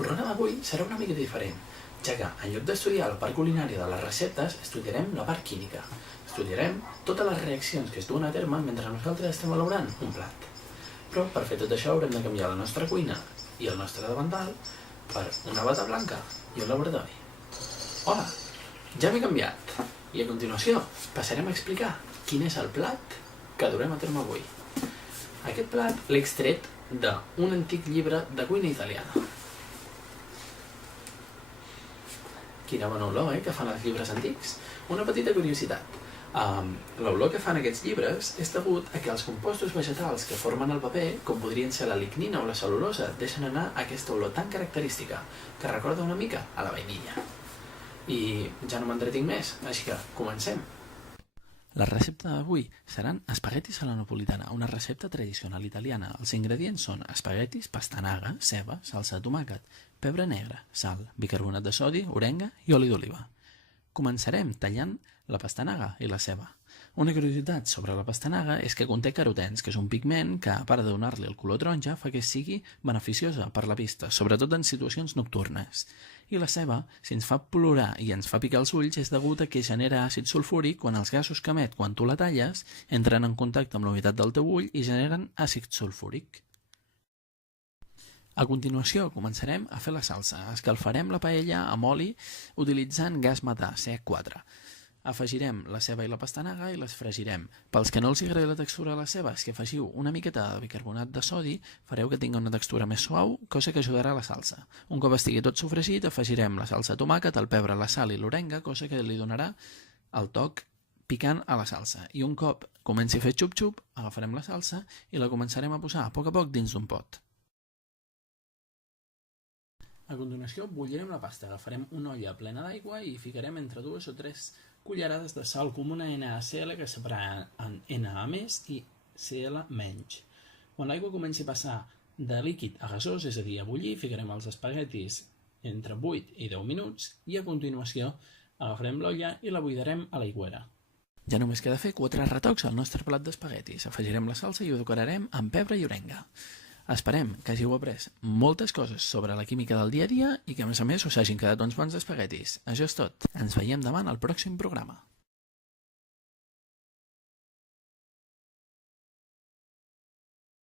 programa d'avui serà una mica diferent, ja que en lloc d'estudiar la part culinària de les receptes, estudiarem la part química. Estudiarem totes les reaccions que es duen a terme mentre nosaltres estem elaborant un plat. Però per fer tot això haurem de canviar la nostra cuina i el nostre davantal per una bata blanca i un laboratori. Hola, ja m'he canviat i a continuació passarem a explicar quin és el plat que durem a terme avui. Aquest plat l'he extret d'un antic llibre de cuina italiana. Quina bona olor, que fan els llibres antics. Una petita curiositat. L'olor que fan aquests llibres és degut a que els compostos vegetals que formen el paper, com podrien ser la lignina o la cel·lulosa, deixen anar aquesta olor tan característica que recorda una mica a la vainilla. I ja no m'entretinc més, així que comencem. La recepta d'avui seran espaguetis a la napolitana, una recepta tradicional italiana. Els ingredients són espaguetis, pastanaga, ceba, salsa de tomàquet, pebre negre, sal, bicarbonat de sodi, orenga i oli d'oliva. Començarem tallant la pastanaga i la ceba. Una curiositat sobre la pastanaga és que conté carotens, que és un pigment que, a part de donar-li el color taronja, fa que sigui beneficiosa per la vista, sobretot en situacions nocturnes. I la ceba, si ens fa plorar i ens fa picar els ulls, és degut a que genera àcid sulfúric quan els gasos que emet quan tu la talles entren en contacte amb la humitat del teu ull i generen àcid sulfúric. A continuació començarem a fer la salsa. Escalfarem la paella amb oli utilitzant gas metà C4. Afegirem la ceba i la pastanaga i les fregirem. Pels que no els agradi la textura de la ceba, és que afegiu una miqueta de bicarbonat de sodi, fareu que tingui una textura més suau, cosa que ajudarà a la salsa. Un cop estigui tot sofregit, afegirem la salsa de tomàquet, el pebre, la sal i l'orenga, cosa que li donarà el toc picant a la salsa. I un cop comenci a fer xup-xup, agafarem la salsa i la començarem a posar a poc dins d'un pot. A continuació, bullirem la pasta. Agafarem una olla plena d'aigua i ficarem entre 2 o 3 cullerades de sal comuna NaCl, que separarà en Na més i Cl menys. Quan l'aigua comenci a passar de líquid a gasós, és a dir, a bullir, ficarem els espaguetis entre 8 i 10 minuts i a continuació agafarem l'olla i la buidarem a l'aigüera. Ja només queda fer 4 retocs al nostre plat d'espaguetis. Afegirem la salsa i ho decorarem amb pebre i orenga. Esperem que hàgiu après moltes coses sobre la química del dia a dia i que a més us hagin quedat uns bons espaguetis. Això és tot. Ens veiem demà al pròxim programa.